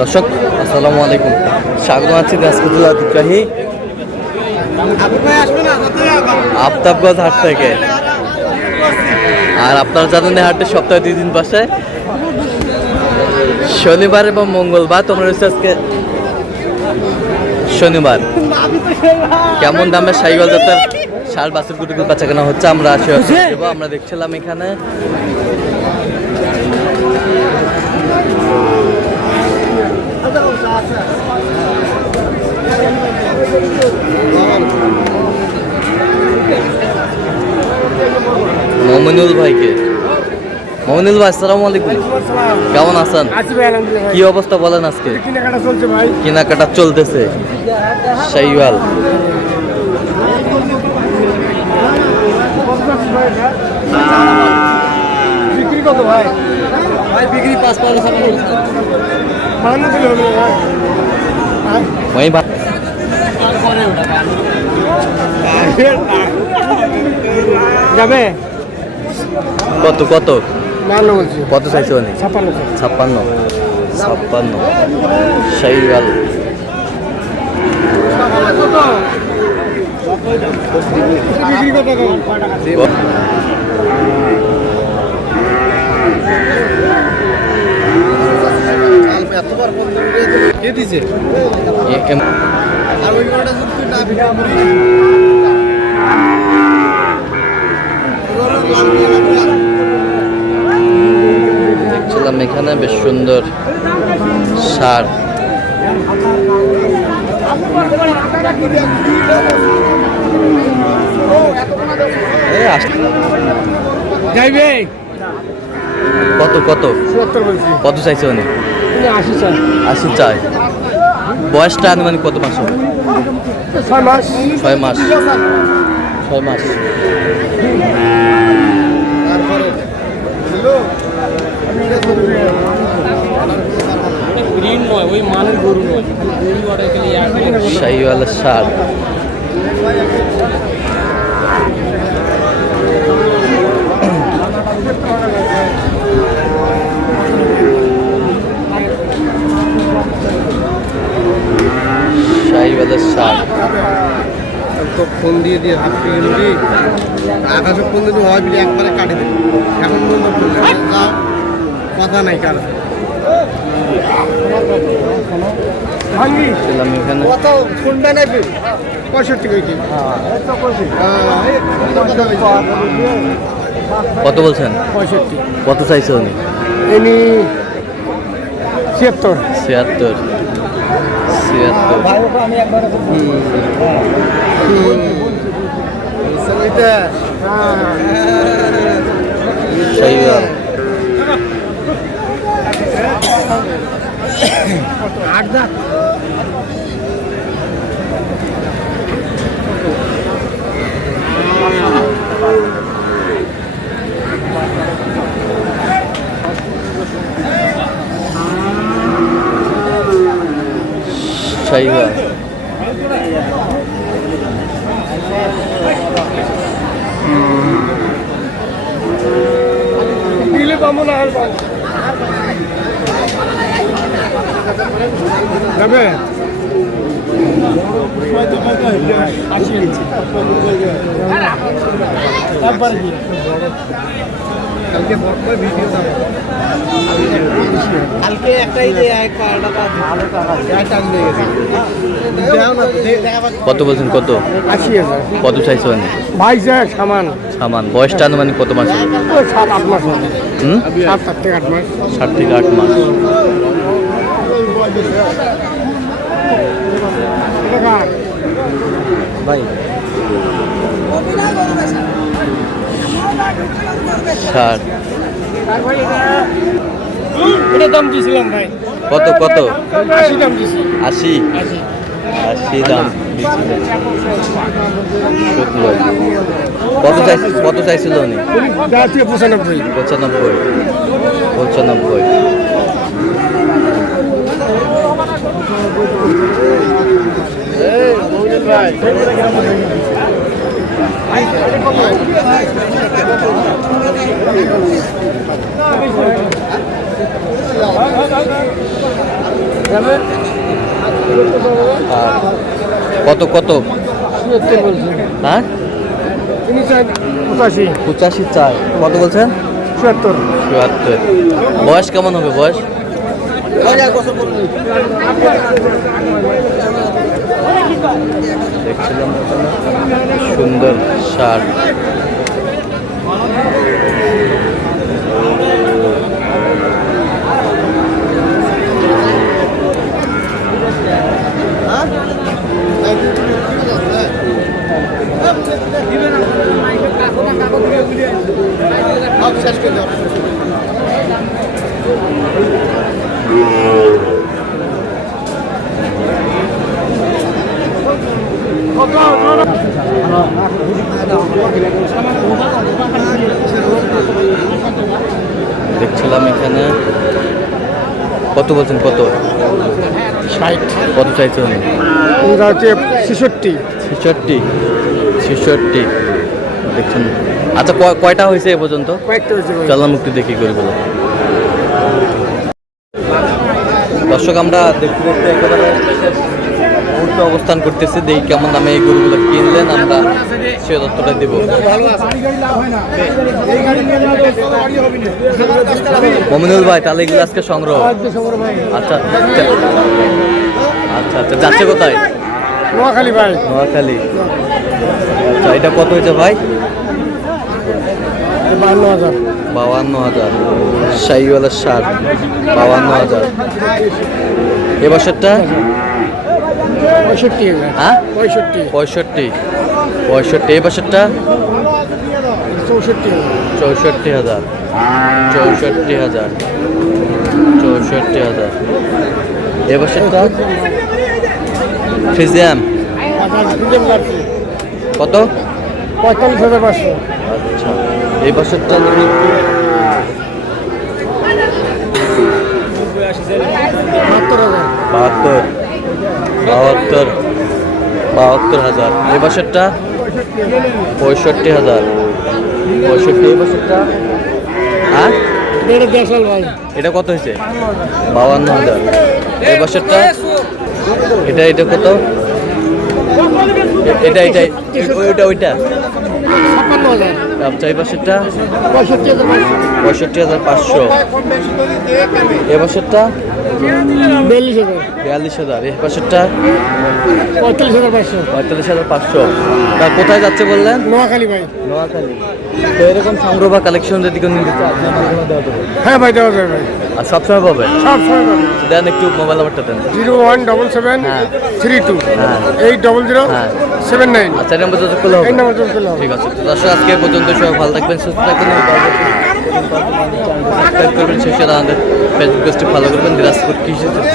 দর্শক আসসালামু আলাইকুম, স্বাগত আছি দিনাজপুর ঐতিহ্যবাহী আফতাবগঞ্জ হাট থেকে। আর আপনারা জানেন এই হাটে সপ্তাহে 2 দিন বসে, শনিবার এবং মঙ্গলবার। তোমরা রয়েছে আজকে শনিবার। কেমন দামে সাইকেল যাত্রার ষাট বাছুর গুটি বাচ্চা কেনা হচ্ছে আমরা আমরা দেখছিলাম এখানে। মমিনুল ভাইকে, মমিনুল ভাই আসসালামু আলাইকুম, কেমন আছেন? কি অবস্থা বলেন? আজকে কেনাকাটা চলতেছে। শাইওয়াল বিক্রি কত ভাই? ভাই বিক্রি 5-5 যাবে কত কত কত চাইছো? 56 শাইওয়াল বিক্রি কত? কে দিছে? আর ওই গরুটা যদি না বিক্রি দেখছিলাম এখানে বেশ সুন্দর সার। যাইবে কত কত 70 বলছি। কত চাইছে? উনি 80 চাই। 80 চাই। বয়সটা আনুমানিক কত মাস হবে? 6 মাস। 6 মাস। 6 মাস। গ্রিন নয়, ওই মানের গরু নয়, গরু অর্ডার করলে শাইওয়ালের সার। শাইওয়ালের সার। তো ফোন দিয়ে দিয়ে হাত থেকে নিবি, আকাশে ফোন দিলে হয় বিলি একবারে কাটে দিবি। এখন পর্যন্ত কথা নাই কার ছিলাম এখানে। কত ফোনটা নেবে? 65 কইছি। কত বলছেন? 65। কত চাইছে উনি? এনি 76। 76। আমি একবারে শাইওয়াল শাইওয়াল দিলে পাবো না আর পাবো যাবে। কালকে একটাই কত বলছেন? কত 80,000। কত চাইছে উনি? ভাই স্যার সামান সামান। বয়সটা আনুমানিক কত মাস হবে? 7-8 মাস হবে। 7 থেকে 8 মাস। 7 থেকে 8 মাস। ভাই সার এটা দাম দিয়েছিলাম ভাই। কত কত? 80 দাম দিয়েছি। 80 দাম দিয়েছিলেন। কত চাইছিল উনি? 95। 95। আর কত কত হ্যাঁ 85 চার কত বলছেন 74 বয়স কেমন হবে বয়স দেখছিলাম সুন্দর শার্ট দেখছিলাম এখানে কত বলছেন কত 60 কত চাইছেন 66 দেখছেন আচ্ছা কয়টা হয়েছে এ পর্যন্ত চালান মুক্তি দেখি করে বলো দর্শক আমরা দেখতে দেখতে একেবারে মুহূর্তে অবস্থান করতেছি দেখি কেমন দামে এই গরুগুলো কিনলেন আমরা সে তথ্যটা দেব মমিনুল ভাই তাহলে এগুলো আজকে সংগ্রহ আচ্ছা আচ্ছা আচ্ছা যাচ্ছে কোথায় নোয়াখালী ভাই নোয়াখালী আচ্ছা এটা কত হয়েছে ভাই 52,000 শাহিওয়ালার শার্ট 52,000 এ বছরটা 65,000 হ্যাঁ 65 65 এই বছরটা 64,000 64,000 এ বছরটা ফিজিয়াম কত 45,500 আচ্ছা এই বছরটা যদি একটু 72,000 এই বছরটা 65,000 এই বছরটা হ্যাঁ এটা কত হয়েছে 52,000 এই বছরটা এটা কত এটা ওইটা আচ্ছা এই বছরটা 65,500 এ বছরটা 42,000 এই বছরটা 45,500 তা কোথায় যাচ্ছে বললেন নোয়াখালী ভাই নোয়াখালী তো এরকম সংগ্রহ বা কালেকশন যদি কেউ নিতে চায় আপনার মাধ্যমে দেওয়া যাবে হ্যাঁ ভাই দেওয়া যাবে ভাই আর সবসময় পাবে সবসময় পাবে দেন একটু মোবাইল নাম্বারটা দেন 017732 হ্যাঁ 800 হ্যাঁ 79 আচ্ছা এই নাম্বার যোগাযোগ করলে হবে এই নাম্বার যোগ করলে হবে। ঠিক আছে তো দর্শক আজকে এ পর্যন্ত সবাই ভালো থাকবেন সুস্থ থাকবেন সাবস্ক্রাইব করবেন সেই সাথে আমাদের ফেসবুক পেজটি ফলো করবেন দিনাজপুর কৃষি চিত্র